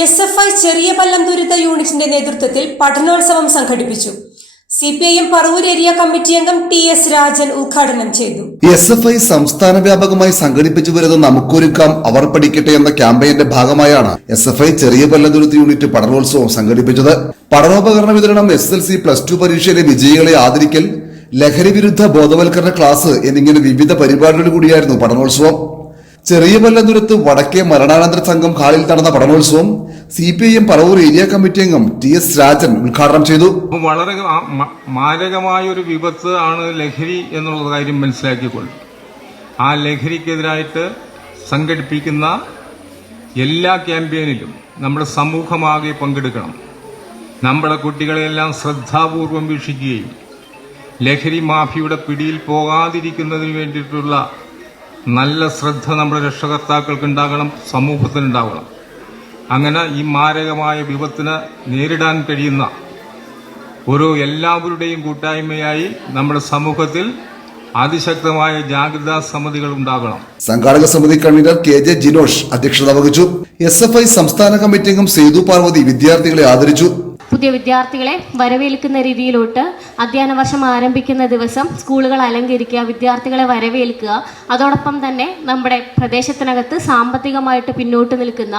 S F I ചെറിയ പല്ലം ദുരിത യൂണിറ്റിന്റെ നേതൃത്വത്തിൽ പഠനോത്സവം സംഘടിപ്പിച്ചു. C P I M Paravur area committee അംഗം ടി എസ് രാജൻ ഉദ്ഘാടനം ചെയ്തു. എസ് എഫ് ഐ സംസ്ഥാന വ്യാപകമായി സംഘടിപ്പിച്ചു വരുന്ന നമുക്കൊരുക്കാം അവർ പഠിക്കട്ടെ എന്ന ക്യാമ്പയിന്റെ ഭാഗമായാണ് എസ് എഫ് ഐ ചെറിയ പല്ലതുരുത്ത് യൂണിറ്റ് പഠനോത്സവം സംഘടിപ്പിച്ചത്. പഠനോപകരണ വിതരണം S L C plus two പരീക്ഷയിലെ വിജയികളെ ആദരിക്കൽ ലഹരി വിരുദ്ധ ബോധവൽക്കരണ ക്ലാസ് എന്നിങ്ങനെ വിവിധ പരിപാടികൾ കൂടിയായിരുന്നു പഠനോത്സവം. ചെറിയ പല്ലതുരത്ത് വടക്കേ മരണാനന്തര സംഘം ഹാളിൽ നടന്ന പഠനോത്സവം C P I M Paravur area committee അംഗം ടി എസ് രാജൻ ഉദ്ഘാടനം ചെയ്തു. വളരെ മാരകമായ ഒരു വിപത്ത് ആണ് ലഹരി എന്നുള്ള കാര്യം മനസ്സിലാക്കിക്കൊണ്ട് ആ ലഹരിക്കെതിരായിട്ട് സംഘടിപ്പിക്കുന്ന എല്ലാ ക്യാമ്പയിനിലും നമ്മുടെ സമൂഹമാകെ പങ്കെടുക്കണം. നമ്മുടെ കുട്ടികളെയെല്ലാം ശ്രദ്ധാപൂർവം വീക്ഷിക്കുകയും ലഹരി മാഫിയുടെ പിടിയിൽ പോകാതിരിക്കുന്നതിന് വേണ്ടിയിട്ടുള്ള നല്ല ശ്രദ്ധ നമ്മുടെ രക്ഷകർത്താക്കൾക്ക് ഉണ്ടാകണം സമൂഹത്തിനുണ്ടാകണം. അങ്ങനെ ഈ മാരകമായ വിപത്തിന് നേരിടാൻ കഴിയുന്ന ഒരു എല്ലാവരുടെയും കൂട്ടായ്മയായി നമ്മുടെ സമൂഹത്തിൽ അതിശക്തമായ ജാഗ്രതാ സമിതികൾ ഉണ്ടാകണം. സംഘാടക സമിതി കൺവീനർ കെ ജെ ജിനോഷ് അധ്യക്ഷത വഹിച്ചു. എസ് എഫ് ഐ സംസ്ഥാന കമ്മിറ്റി അംഗം സേതു പാർവതി വിദ്യാർത്ഥികളെ ആദരിച്ചു. പുതിയ വിദ്യാർത്ഥികളെ വരവേൽക്കുന്ന രീതിയിലോട്ട് അധ്യയന വർഷം ആരംഭിക്കുന്ന ദിവസം സ്കൂളുകൾ അലങ്കരിക്കുക വിദ്യാർത്ഥികളെ വരവേൽക്കുക. അതോടൊപ്പം തന്നെ നമ്മുടെ പ്രദേശത്തിനകത്ത് സാമ്പത്തികമായിട്ട് പിന്നോട്ട് നിൽക്കുന്ന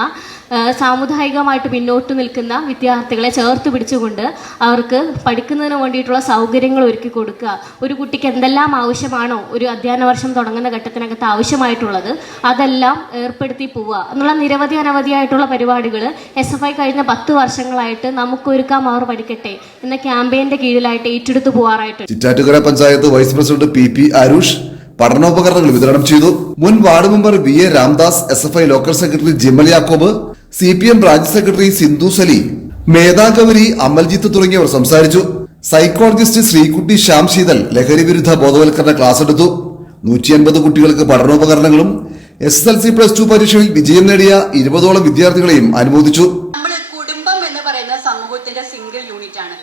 സാമുദായികമായിട്ട് പിന്നോട്ട് നിൽക്കുന്ന വിദ്യാർത്ഥികളെ ചേർത്ത് പിടിച്ചുകൊണ്ട് അവർക്ക് പഠിക്കുന്നതിന് വേണ്ടിയിട്ടുള്ള സൗകര്യങ്ങൾ ഒരുക്കി കൊടുക്കുക. ഒരു കുട്ടിക്ക് എന്തെല്ലാം ആവശ്യമാണോ ഒരു അധ്യയന വർഷം തുടങ്ങുന്ന ഘട്ടത്തിനകത്ത് ആവശ്യമായിട്ടുള്ളത് അതെല്ലാം ഏർപ്പെടുത്തി പോവുക. എന്നുള്ള നിരവധി അനവധിയായിട്ടുള്ള പരിപാടികൾ എസ് എഫ് ഐ കഴിഞ്ഞ പത്ത് വർഷങ്ങളായിട്ട് നമുക്കൊരുക്കാം മാറു പഠിക്കട്ടെ എന്ന ക്യാമ്പയിന്റെ കീഴിലായിട്ട് ഏറ്റെടുത്തു പോകാറായിട്ട് Chittattukara panchayat vice president P P Arush പഠനോപകരണങ്ങൾ വിതരണം ചെയ്തു. മുൻ ward member V A Ramdas S F I local secretary Jimal Yakob C P M branch secretary Sindhu Sali Medhagauri Amaljith തുടങ്ങിയവർ സംസാരിച്ചു. സൈക്കോളജിസ്റ്റ് ശ്രീകുട്ടി ശ്യാം ശീതൽ ലഹരി വിരുദ്ധ ബോധവൽക്കരണ ക്ലാസ് എടുത്തു. നൂറ്റി അൻപത് കുട്ടികൾക്ക് പഠനോപകരണങ്ങളും S S L C plus two പരീക്ഷയിൽ വിജയം നേടിയ ഇരുപതോളം വിദ്യാർത്ഥികളെയും അനുമോദിച്ചു നമ്മൾ കുടുംബം എന്ന് പറയുന്ന സമൂഹത്തിന്റെ സിംഗിൾ യൂണിറ്റ് ആണ്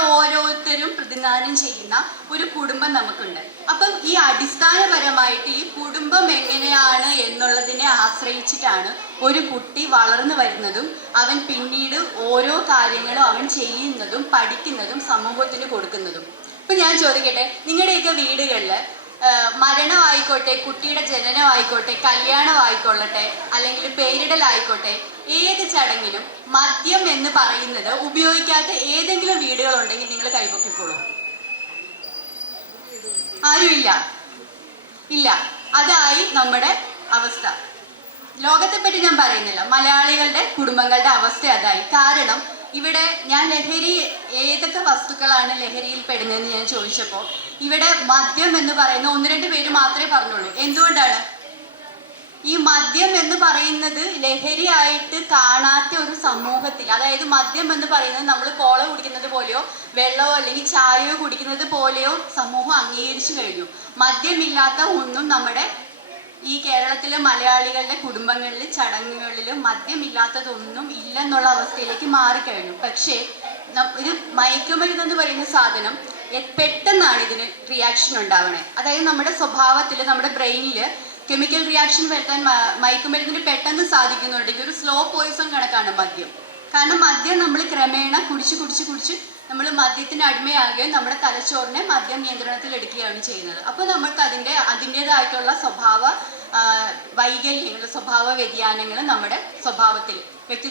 ഓരോരുത്തരും പ്രതിനിധാനം ചെയ്യുന്ന ഒരു കുടുംബം നമുക്കുണ്ട്. അപ്പം ഈ അടിസ്ഥാനപരമായിട്ട് ഈ കുടുംബം എങ്ങനെയാണ് എന്നുള്ളതിനെ ആശ്രയിച്ചിട്ടാണ് ഒരു കുട്ടി വളർന്നു വരുന്നതും അവൻ പിന്നീട് ഓരോ കാര്യങ്ങളും അവൻ ചെയ്യുന്നതും പഠിക്കുന്നതും സമൂഹത്തിന് കൊടുക്കുന്നതും. ഇപ്പൊ ഞാൻ ചോദിക്കട്ടെ നിങ്ങളുടെയൊക്കെ വീടുകളിൽ ആഹ് മരണമായിക്കോട്ടെ കുട്ടിയുടെ ജനനമായിക്കോട്ടെ കല്യാണമായിക്കൊള്ളട്ടെ അല്ലെങ്കിൽ പേരിടലായിക്കോട്ടെ ഏത് ചടങ്ങിലും മദ്യം എന്ന് പറയുന്നത് ഉപയോഗിക്കാത്ത ഏതെങ്കിലും വീടുകളുണ്ടെങ്കിൽ നിങ്ങൾ കൈപൊക്കിക്കോളൂ. ആരുമില്ല. ഇല്ല. അതായി നമ്മുടെ അവസ്ഥ. ലോകത്തെ പറ്റി ഞാൻ പറയുന്നില്ല. മലയാളികളുടെ കുടുംബങ്ങളുടെ അവസ്ഥ അതായി. കാരണം ഇവിടെ ഞാൻ ലഹരി ഏതൊക്കെ വസ്തുക്കളാണ് ലഹരിയിൽ പെടുന്നതെന്ന് ഞാൻ ചോദിച്ചപ്പോൾ ഇവിടെ മദ്യം എന്ന് പറയുന്ന ഒന്ന് രണ്ട് പേര് മാത്രമേ പറഞ്ഞുള്ളൂ. എന്തുകൊണ്ടാണ്? ഈ മദ്യം എന്ന് പറയുന്നത് ലഹരിയായിട്ട് കാണാത്ത ഒരു സമൂഹത്തിൽ അതായത് മദ്യം എന്ന് പറയുന്നത് നമ്മൾ കോള കുടിക്കുന്നത് പോലെയോ വെള്ളമോ അല്ലെങ്കിൽ ചായയോ കുടിക്കുന്നത് പോലെയോ സമൂഹം അംഗീകരിച്ചു കഴിഞ്ഞു. മദ്യമില്ലാത്ത ഒന്നും നമ്മുടെ ഈ കേരളത്തിലെ മലയാളികളുടെ കുടുംബങ്ങളിൽ ചടങ്ങുകളിൽ മദ്യമില്ലാത്തതൊന്നും ഇല്ലെന്നുള്ള അവസ്ഥയിലേക്ക് മാറിക്കഴിഞ്ഞു. പക്ഷേ ഒരു മയക്കുമരുന്ന് എന്ന് പറയുന്ന സാധനം പെട്ടെന്നാണ് ഇതിന് റിയാക്ഷൻ ഉണ്ടാവണേ. അതായത് നമ്മുടെ സ്വഭാവത്തിൽ നമ്മുടെ ബ്രെയിനിൽ കെമിക്കൽ റിയാക്ഷൻ വരുത്താൻ മയക്കുമരുന്നിന് പെട്ടെന്ന് സാധിക്കുന്നുണ്ടെങ്കിൽ ഒരു സ്ലോ പോയിസൺ കണക്കാണ് മദ്യം. കാരണം മദ്യം നമ്മൾ ക്രമേണ കുടിച്ച് കുടിച്ച് കുടിച്ച് നമ്മൾ മദ്യത്തിന് അടിമയാകുകയും നമ്മുടെ തലച്ചോറിനെ മദ്യം നിയന്ത്രണത്തിൽ എടുക്കുകയാണ് ചെയ്യുന്നത്. അപ്പോൾ നമ്മൾക്ക് അതിന്റെ അതിന്റെതായിട്ടുള്ള സ്വഭാവ വൈകല്യങ്ങൾ സ്വഭാവ വ്യതിയാനങ്ങൾ നമ്മുടെ സ്വഭാവത്തിൽ വ്യക്തി